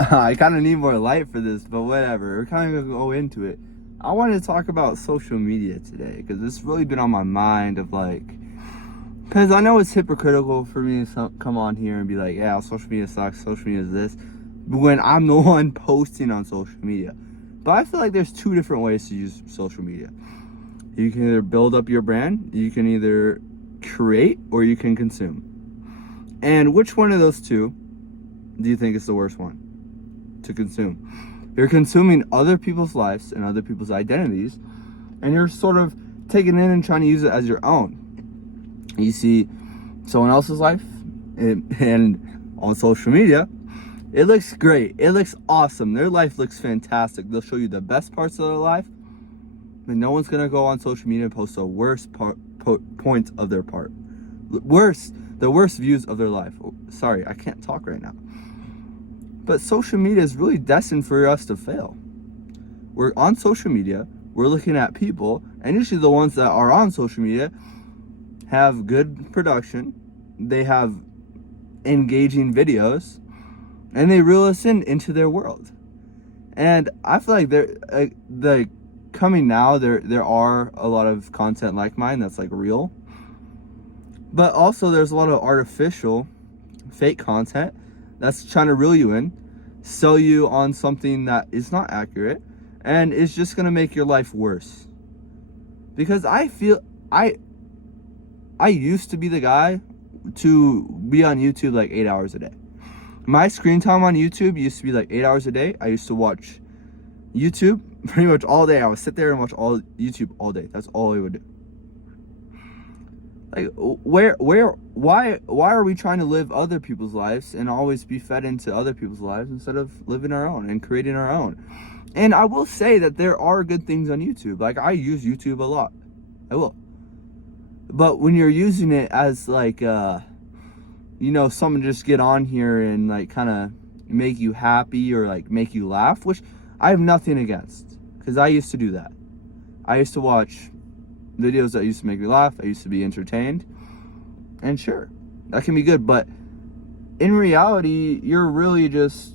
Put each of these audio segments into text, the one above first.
I kind of need more light for this, but whatever. We're kind of gonna go into it. I wanted to talk about social media today because it's really been on my mind of like, because I know it's hypocritical for me to come on here and be like, yeah, social media sucks, social media is this, when I'm the one posting on social media. But I feel like there's two different ways to use social media. You can either build up your brand, you can either create, or you can consume. And which one of those two do you think is the worst one to consume? You're consuming other people's lives and other people's identities, and you're sort of taking it in and trying to use it as your own. You see someone else's life, and on social media, it looks great. It looks awesome. Their life looks fantastic. They'll show you the best parts of their life, and no one's gonna go on social media and post the worst points of their part. The worst views of their life. Sorry, I can't talk right now. But social media is really destined for us to fail. We're on social media, we're looking at people, and usually the ones that are on social media have good production, they have engaging videos, and they reel us into their world. And I feel like the coming now, there are a lot of content like mine that's like real, but also there's a lot of artificial fake content that's trying to reel you in, sell you on something that is not accurate, and it's just gonna make your life worse. Because I feel I used to be the guy to be on YouTube like 8 hours a day. My screen time on YouTube used to be like 8 hours a day. I used to watch YouTube pretty much all day. I would sit there and watch all YouTube all day. That's all I would do. Like, why are we trying to live other people's lives and always be fed into other people's lives instead of living our own and creating our own? And I will say that there are good things on YouTube. Like, I use YouTube a lot. I will. But when you're using it as like, someone just get on here and like kind of make you happy or like make you laugh, which I have nothing against, because I used to do that. I used to watch videos that used to make me laugh. I used to be entertained, and sure, that can be good, but in reality, you're really just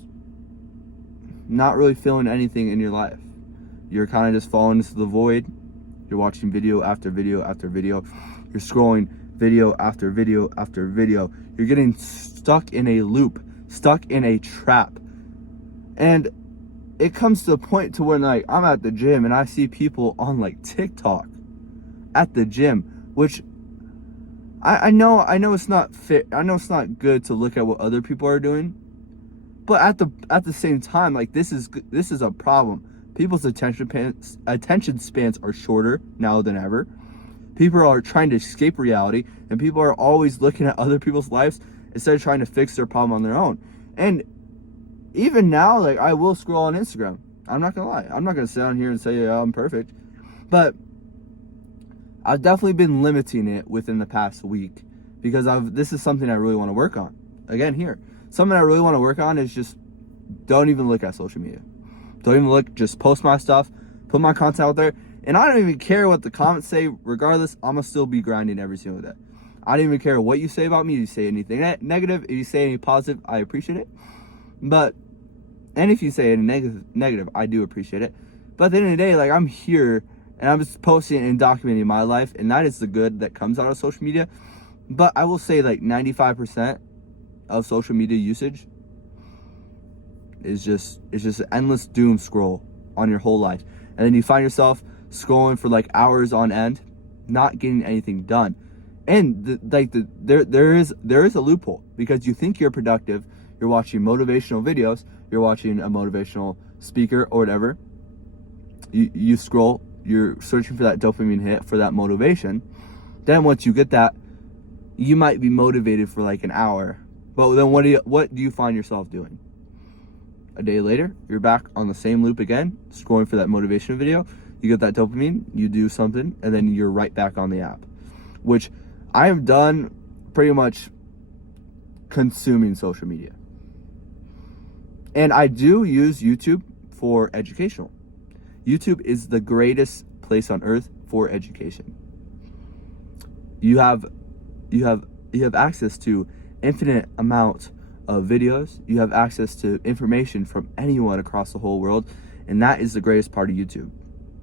not really feeling anything in your life. You're kind of just falling into the void. You're watching video after video after video. You're scrolling video after video after video. You're getting stuck in a loop, stuck in a trap. And it comes to a point to when like I'm at the gym and I see people on like TikTok at the gym, which I know it's not fit. I know it's not good to look at what other people are doing, but at the same time, like this is a problem. People's attention spans are shorter now than ever. People are trying to escape reality, and people are always looking at other people's lives instead of trying to fix their problem on their own. And even now, like, I will scroll on Instagram. I'm not gonna lie. I'm not gonna sit on here and say, yeah, I'm perfect. But I've definitely been limiting it within the past week because this is something I really want to work on. Again, here, something I really want to work on is just don't even look at social media. Don't even look, just post my stuff, put my content out there, and I don't even care what the comments say. Regardless, I'm gonna still be grinding every single day. I don't even care what you say about me. If you say anything negative, if you say any positive, I appreciate it. And if you say any negative, I do appreciate it. But at the end of the day, like, I'm here and I'm just posting and documenting my life, and that is the good that comes out of social media. But I will say like 95% of social media usage is just an endless doom scroll on your whole life, and then you find yourself scrolling for like hours on end, not getting anything done. And there is a loophole, because you think you're productive, you're watching motivational videos, you're watching a motivational speaker or whatever, you scroll, you're searching for that dopamine hit, for that motivation. Then once you get that, you might be motivated for like an hour, but then what do you find yourself doing? A day later, you're back on the same loop again, scrolling for that motivation video. You get that dopamine, you do something, and then you're right back on the app, which I have done pretty much consuming social media. And I do use YouTube for educational. YouTube is the greatest place on earth for education. You have access to infinite amount of videos. You have access to information from anyone across the whole world. And that is the greatest part of YouTube.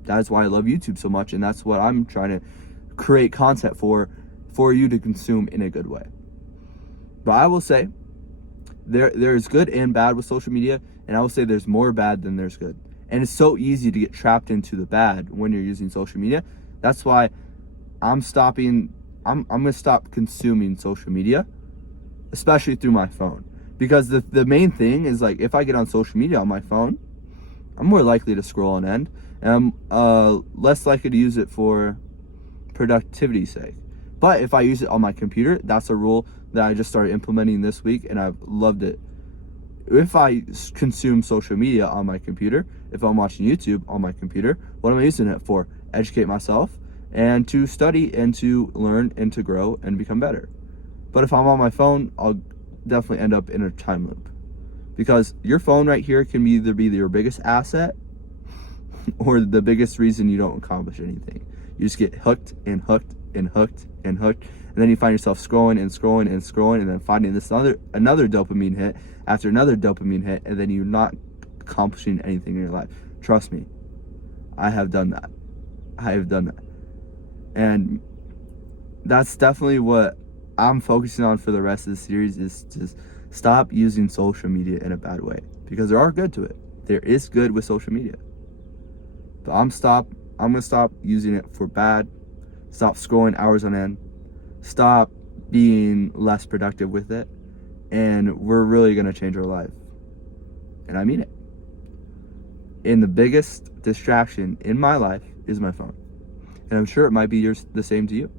That's why I love YouTube so much. And that's what I'm trying to create content for you to consume in a good way. But I will say there's good and bad with social media. And I will say there's more bad than there's good. And it's so easy to get trapped into the bad when you're using social media. That's why I'm going to stop consuming social media, especially through my phone. Because the main thing is, like, if I get on social media on my phone, I'm more likely to scroll on end, and I'm less likely to use it for productivity's sake. But if I use it on my computer, that's a rule that I just started implementing this week, and I've loved it. If I consume social media on my computer, if I'm watching YouTube on my computer, what am I using it for? Educate myself and to study and to learn and to grow and become better. But if I'm on my phone, I'll definitely end up in a time loop. Because your phone right here can either be your biggest asset or the biggest reason you don't accomplish anything. You just get hooked and hooked and hooked and hooked. And then you find yourself scrolling and scrolling and scrolling, and then finding this another dopamine hit after another dopamine hit, and then you're not accomplishing anything in your life. Trust me, I have done that. And that's definitely what I'm focusing on for the rest of the series, is to stop using social media in a bad way, because there are good to it. There is good with social media. But I'm going to stop using it for bad. Stop scrolling hours on end. Stop being less productive with it. And we're really going to change our life. And I mean it. And the biggest distraction in my life is my phone. And I'm sure it might be the same to you.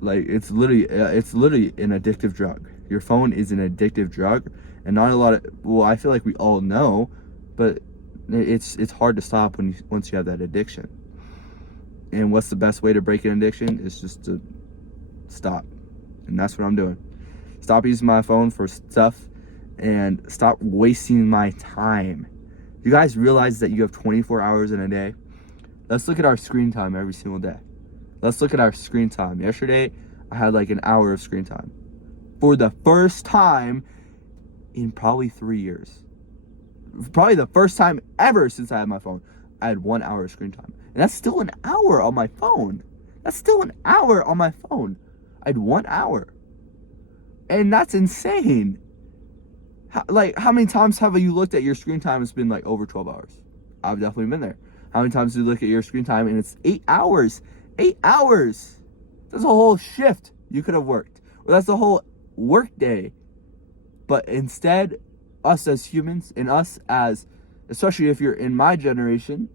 Like, it's literally an addictive drug. Your phone is an addictive drug, and not a lot of, well, I feel like we all know, but it's hard to stop once you have that addiction. And what's the best way to break an addiction? Is just to stop. And that's what I'm doing. Stop using my phone for stuff, and stop wasting my time. You guys realize that you have 24 hours in a day? Let's look at our screen time every single day. Let's look at our screen time. Yesterday, I had like an hour of screen time. For the first time in probably 3 years. Probably the first time ever since I had my phone, I had 1 hour of screen time. And that's still an hour on my phone. I had 1 hour. And that's insane. How many times have you looked at your screen time? It's been like over 12 hours. I've definitely been there. How many times do you look at your screen time and it's 8 hours? 8 hours. That's a whole shift you could have worked. Well, that's a whole work day. But instead, us as humans, and us as, especially if you're in my generation,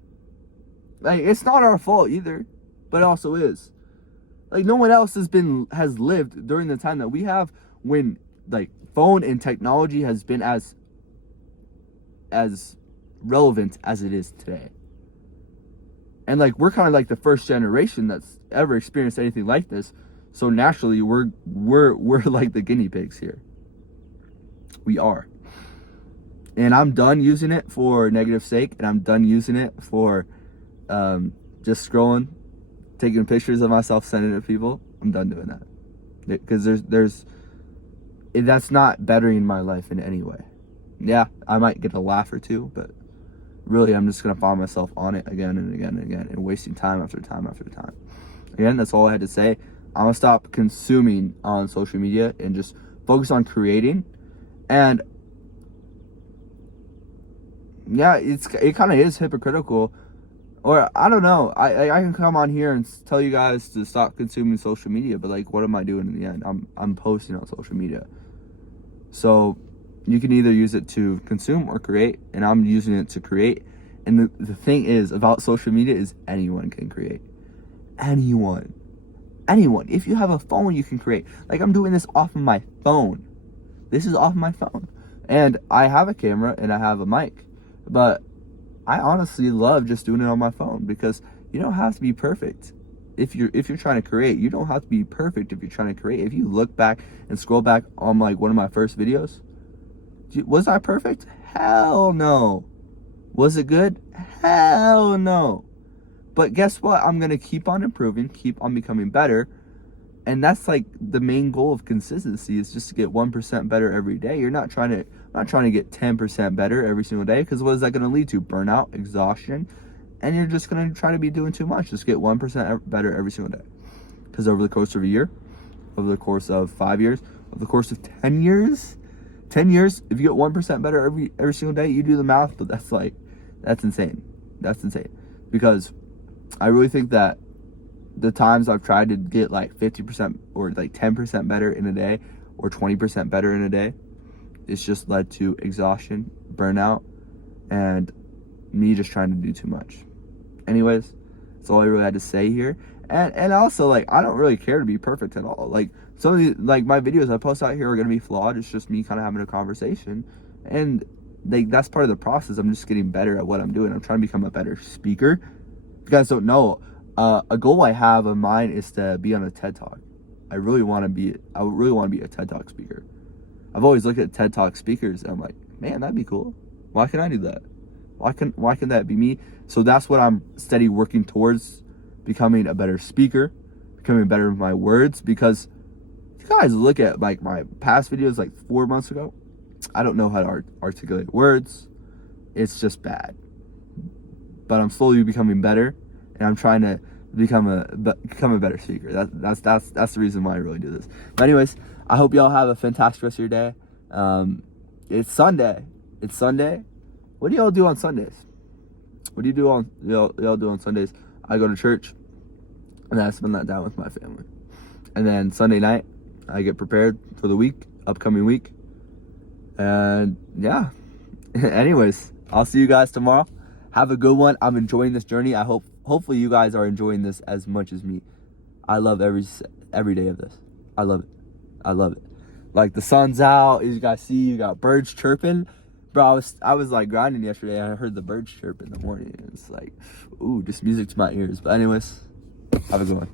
like, it's not our fault either, but it also is. Like, no one else has lived during the time that we have, when like phone and technology has been as relevant as it is today. And like, we're kind of like the first generation that's ever experienced anything like this. So naturally, we're like the guinea pigs here. We are. And I'm done using it for negative sake, and I'm done using it for just scrolling, taking pictures of myself, sending it to people. I'm done doing that, because that's not bettering my life in any way. Yeah, I might get a laugh or two, but really, I'm just gonna find myself on it again and again and again, and wasting time after time after time. Again, that's all I had to say. I'm gonna stop consuming on social media and just focus on creating. And yeah, it kind of is hypocritical, or I don't know. I can come on here and tell you guys to stop consuming social media, but like, what am I doing in the end? I'm posting on social media. So you can either use it to consume or create, and I'm using it to create. And the thing is about social media is anyone can create. Anyone. If you have a phone, you can create. Like, I'm doing this off of my phone. This is off my phone. And I have a camera and I have a mic. But I honestly love just doing it on my phone, because you don't have to be perfect. If you're trying to create, you don't have to be perfect if you're trying to create. If you look back and scroll back on like one of my first videos, was I perfect? Hell no. Was it good? Hell no. But guess what? I'm going to keep on improving, keep on becoming better. And that's like the main goal of consistency, is just to get 1% better every day. You're not trying to get 10% better every single day, because what is that going to lead to? Burnout, exhaustion, and you're just going to try to be doing too much. Just get 1% better every single day. Because over the course of a year, over the course of 5 years, over the course of 10 years, if you get 1% better every single day, you do the math, but that's insane. That's insane. Because I really think that the times I've tried to get like 50% or like 10% better in a day, or 20% better in a day, it's just led to exhaustion, burnout, and me just trying to do too much. Anyways, that's all I really had to say here. And also, like, I don't really care to be perfect at all. Like, some of the, like, my videos I post out here are gonna be flawed. It's just me kind of having a conversation, and that's part of the process. I'm just getting better at what I'm doing. I'm trying to become a better speaker. If you guys don't know, a goal I have of mine is to be on a TED Talk. I really want to be a TED Talk speaker. I've always looked at TED Talk speakers and I'm like, man, that'd be cool. Why can't I do that? Why can that be me? So that's what I'm steady working towards, becoming a better speaker, becoming better with my words. Because if you guys look at like my past videos like 4 months ago, I don't know how to articulate words. It's just bad. But I'm slowly becoming better, and I'm trying to become a better speaker. That's the reason why I really do this. But anyways, I hope y'all have a fantastic rest of your day. It's Sunday. What do y'all do on Sundays? What do y'all do on Sundays? I go to church, and then I spend that time with my family. And then Sunday night, I get prepared for the upcoming week. And yeah. Anyways, I'll see you guys tomorrow. Have a good one. I'm enjoying this journey. Hopefully you guys are enjoying this as much as me. I love every day of this. I love it. Like, the sun's out. As you guys see, you got birds chirping. Bro, I was like grinding yesterday. I heard the birds chirp in the morning. It's like, ooh, just music to my ears. But anyways, have a good one.